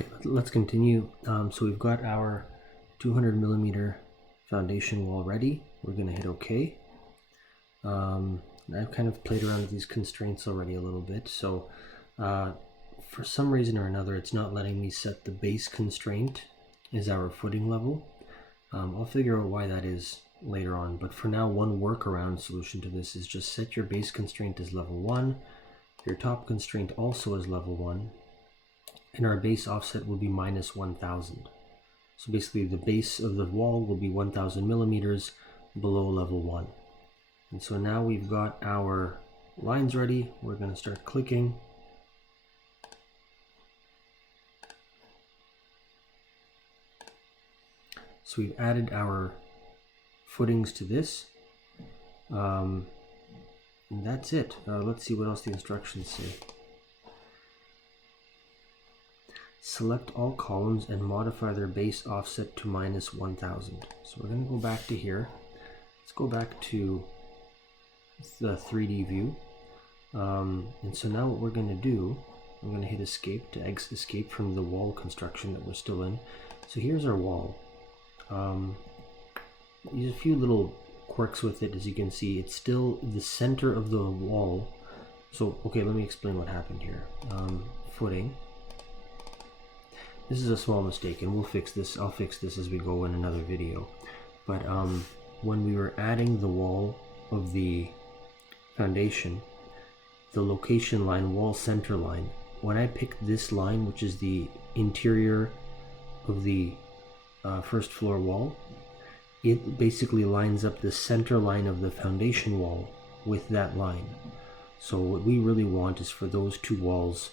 Okay, let's continue. So we've got our 200 millimeter foundation wall ready. We're going to hit OK. I've kind of played around with these constraints already a little bit. So for some reason or another, it's not letting me set the base constraint as our footing level. I'll figure out why that is later on. But for now, one workaround solution to this is just set your base constraint as level 1. Your top constraint also as level 1. And our base offset will be minus 1000. So basically the base of the wall will be 1000 millimeters below level 1. And so now we've got our lines ready. We're going to start clicking. So we've added our footings to this. And that's it. Let's see what else the instructions say. Select all columns and modify their base offset to minus 1000. So we're going to go back to here. Let's go back to the 3D view. And so now what we're going to do, I'm going to hit escape to escape from the wall construction that we're still in. So here's our wall. There's a few little quirks with it. As you can see, it's still the center of the wall. So, okay, let me explain what happened here. Footing. This is a small mistake, and we'll fix this. I'll fix this as we go in another video. But when we were adding the wall of the foundation, the location line, wall center line, when I picked this line, which is the interior of the first floor wall, it basically lines up the center line of the foundation wall with that line. So what we really want is for those two walls,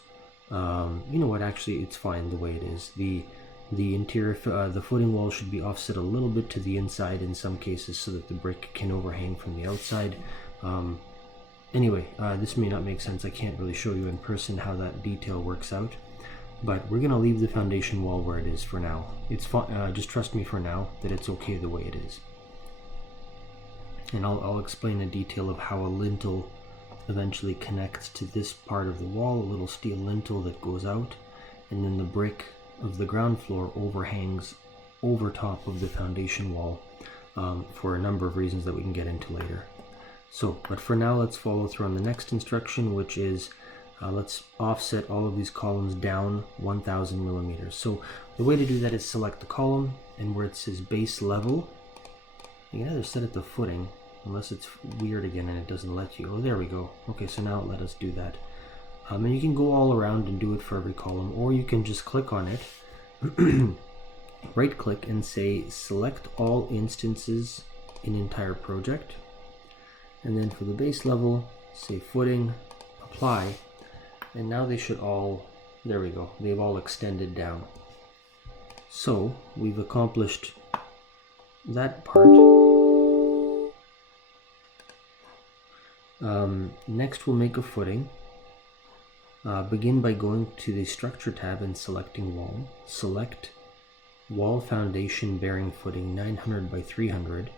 you know what, actually it's fine the way it is. The interior, the footing wall should be offset a little bit to the inside in some cases so that the brick can overhang from the outside. Anyway, this may not make sense. I can't really show you in person how that detail works out. But we're going to leave the foundation wall where it is for now. It's fine. Just trust me for now that it's okay the way it is. And I'll explain a detail of how a lintel eventually connects to this part of the wall, a little steel lintel that goes out, and then the brick of the ground floor overhangs over top of the foundation wall for a number of reasons that we can get into later. So, but for now, let's follow through on the next instruction, which is let's offset all of these columns down 1000 millimeters. So the way to do that is select the column, and where it says base level, you can either set it to footing, unless it's weird again and it doesn't let you. Oh, there we go. Okay, so now it let us do that. And you can go all around and do it for every column, or you can just click on it, right click and say select all instances in entire project. And then for the base level, say footing, apply. And now they should all, there we go, they've all extended down. So we've accomplished that part. Next we'll make a footing. Begin by going to the structure tab and selecting wall. Select wall foundation bearing footing 900 by 300.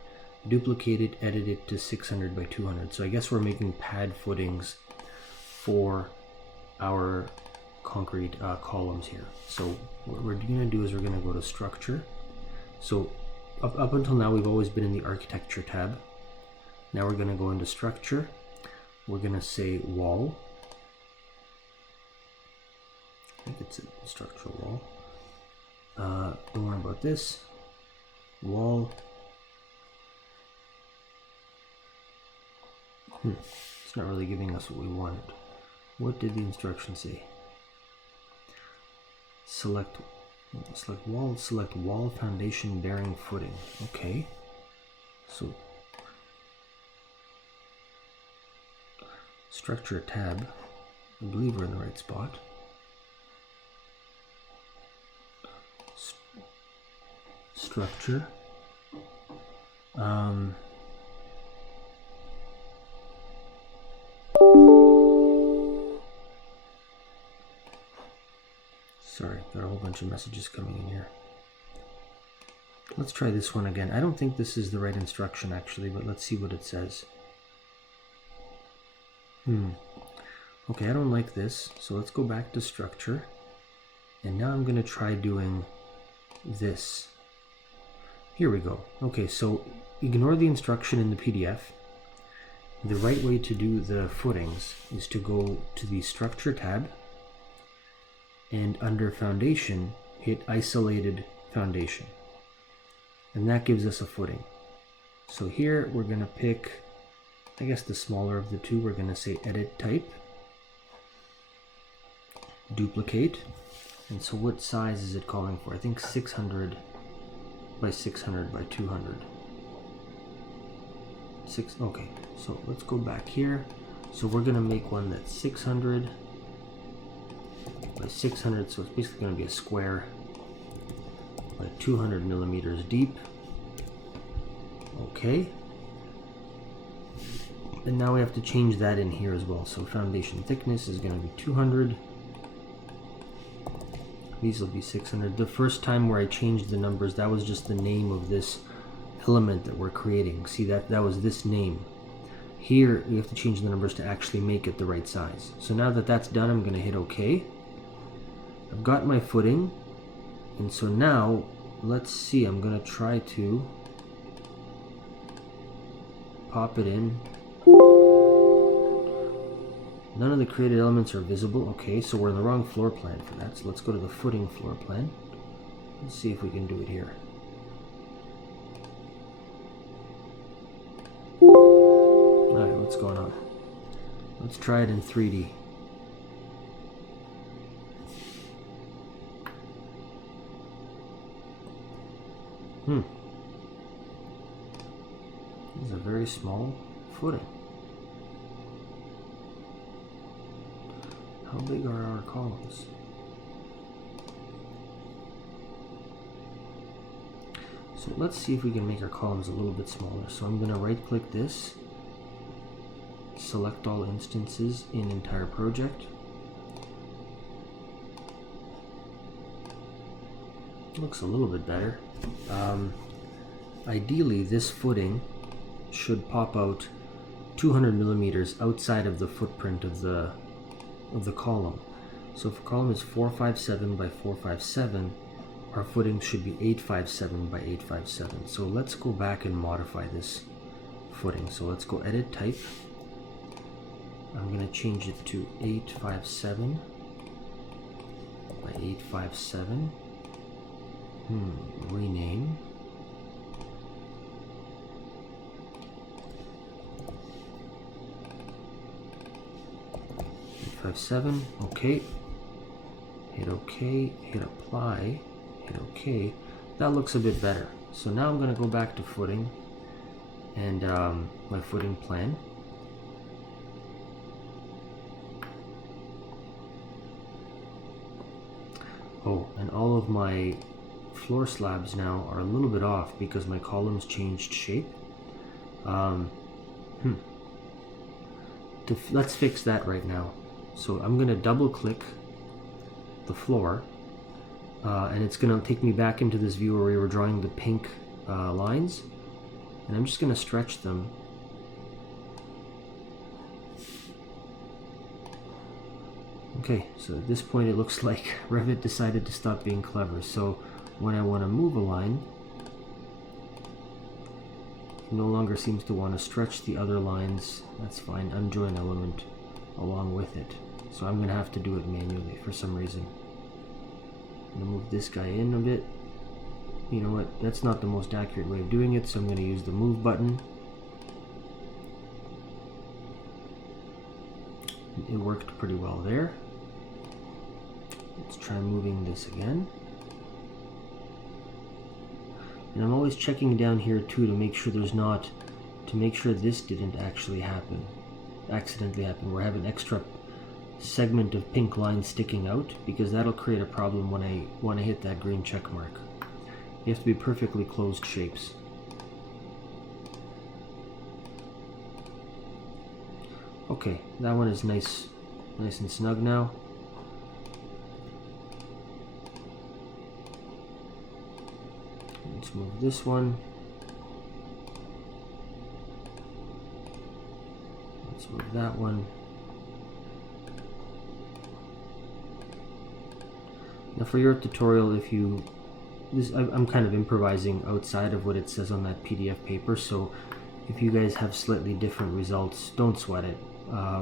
Duplicate it, edit it to 600 by 200. So I guess we're making pad footings for our concrete columns here. So what we're going to do is we're going to go to structure. So up until now we've always been in the architecture tab. Now we're going to go into structure. We're going to say wall. I think it's a structural wall. Don't worry about this. Wall. It's not really giving us what we wanted. What did the instruction say? Select wall foundation bearing footing. Okay. So structure tab. I believe we're in the right spot. Structure. Sorry, got a whole bunch of messages coming in here. Let's try this one again. I don't think this is the right instruction actually, but let's see what it says. Okay, I don't like this, so let's go back to structure. And now I'm going to try doing this. Here we go. Okay, so ignore the instruction in the PDF. The right way to do the footings is to go to the Structure tab, and under Foundation, hit Isolated Foundation. And that gives us a footing. So here we're going to pick, I guess, the smaller of the two. We're going to say Edit Type, Duplicate. And so what size is it calling for? I think 600 by 600 by 200. Okay, so let's go back here. So we're going to make one that's 600 by 600, so it's basically going to be a square by 200 millimeters deep. Okay. And now we have to change that in here as well. So foundation thickness is going to be 200. These will be 600. The first time where I changed the numbers, that was just the name of this element that we're creating. See, that was this name. Here we have to change the numbers to actually make it the right size. So now that that's done, I'm going to hit OK. I've got my footing, and so now let's see, I'm going to try to pop it in. None of the created elements are visible. Okay, so we're in the wrong floor plan for that. So let's go to the footing floor plan. Let's see if we can do it here. Alright, what's going on? Let's try it in 3D. This is a very small footing. How big are our columns? So let's see if we can make our columns a little bit smaller. So I'm going to right click this, select all instances in entire project. Looks a little bit better. Ideally this footing should pop out 200 millimeters outside of the footprint of the column. So if a column is 457 by 457, our footing should be 857 by 857. So let's go back and modify this footing. So let's go Edit Type. I'm going to change it to 857 by 857. Rename. Okay. Hit OK, hit apply, hit OK. That looks a bit better. So now I'm going to go back to footing and my footing plan. Oh, and all of my floor slabs now are a little bit off because my columns changed shape. Let's fix that right now. So I'm going to double click the floor and it's going to take me back into this view where we were drawing the pink lines, and I'm just going to stretch them. Okay, so at this point it looks like Revit decided to stop being clever. So when I want to move a line, it no longer seems to want to stretch the other lines. That's fine. Unjoin element along with it. So I'm going to have to do it manually for some reason. I'm going to move this guy in a bit. You know what? That's not the most accurate way of doing it, so I'm going to use the move button. It worked pretty well there. Let's try moving this again. And I'm always checking down here too to make sure there's not, to make sure this didn't actually happen, accidentally happen, where I have an extra segment of pink line sticking out, because that'll create a problem when I hit that green check mark. You have to be perfectly closed shapes. Okay, that one is nice and snug now. Let's move this one. Let's move that one. Now for your tutorial, if you, I'm kind of improvising outside of what it says on that PDF paper, so if you guys have slightly different results, don't sweat it.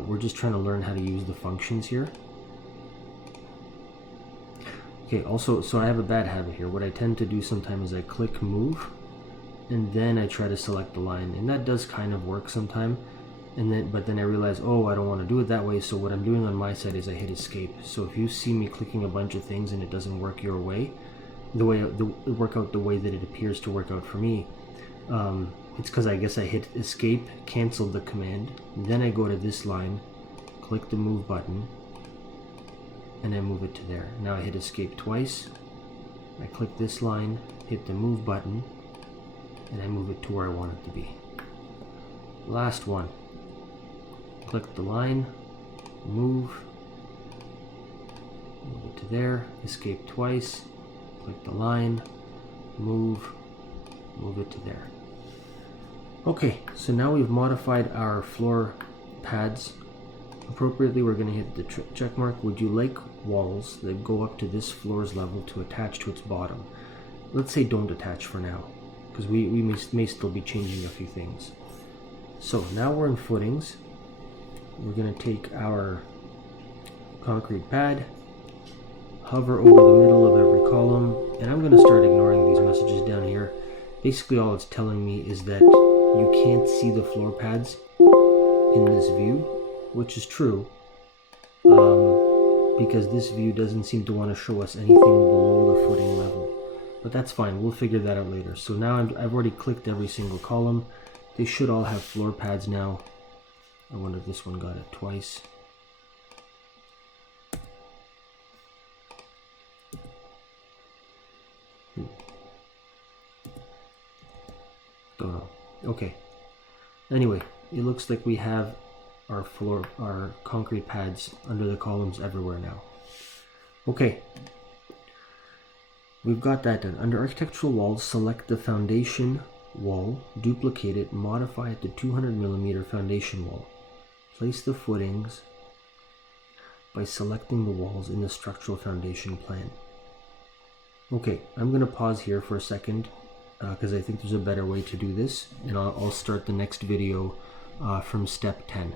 We're just trying to learn how to use the functions here. Okay, also, so I have a bad habit here. What I tend to do sometimes is I click move, and then I try to select the line, and that does kind of work sometime. But then I realize, oh, I don't want to do it that way, so what I'm doing on my side is I hit escape. So if you see me clicking a bunch of things and it doesn't work your way, work out the way that it appears to work out for me, it's because I guess I hit escape, canceled the command, then I go to this line, click the move button, and I move it to there. Now I hit escape twice, I click this line, hit the move button, and I move it to where I want it to be. Last one. Click the line, move it to there, escape twice, click the line, move it to there. Okay, so now we've modified our floor pads appropriately. We're going to hit the check mark. Would you like walls that go up to this floor's level to attach to its bottom? Let's say don't attach for now, because we may still be changing a few things. So now we're in footings. We're going to take our concrete pad, hover over the middle of every column, and I'm going to start ignoring these messages down here. Basically all it's telling me is that you can't see the floor pads in this view, which is true, because this view doesn't seem to want to show us anything below the footing level. But that's fine, we'll figure that out later. So now I've already clicked every single column. They should all have floor pads now. I wonder if this one got it twice. Don't know. Okay. Anyway, it looks like we have our concrete pads under the columns everywhere now. Okay. We've got that done. Under architectural walls, select the foundation wall, duplicate it, modify it to 200mm foundation wall. Place the footings by selecting the walls in the structural foundation plan. Okay, I'm going to pause here for a second because I think there's a better way to do this, and I'll start the next video from step 10.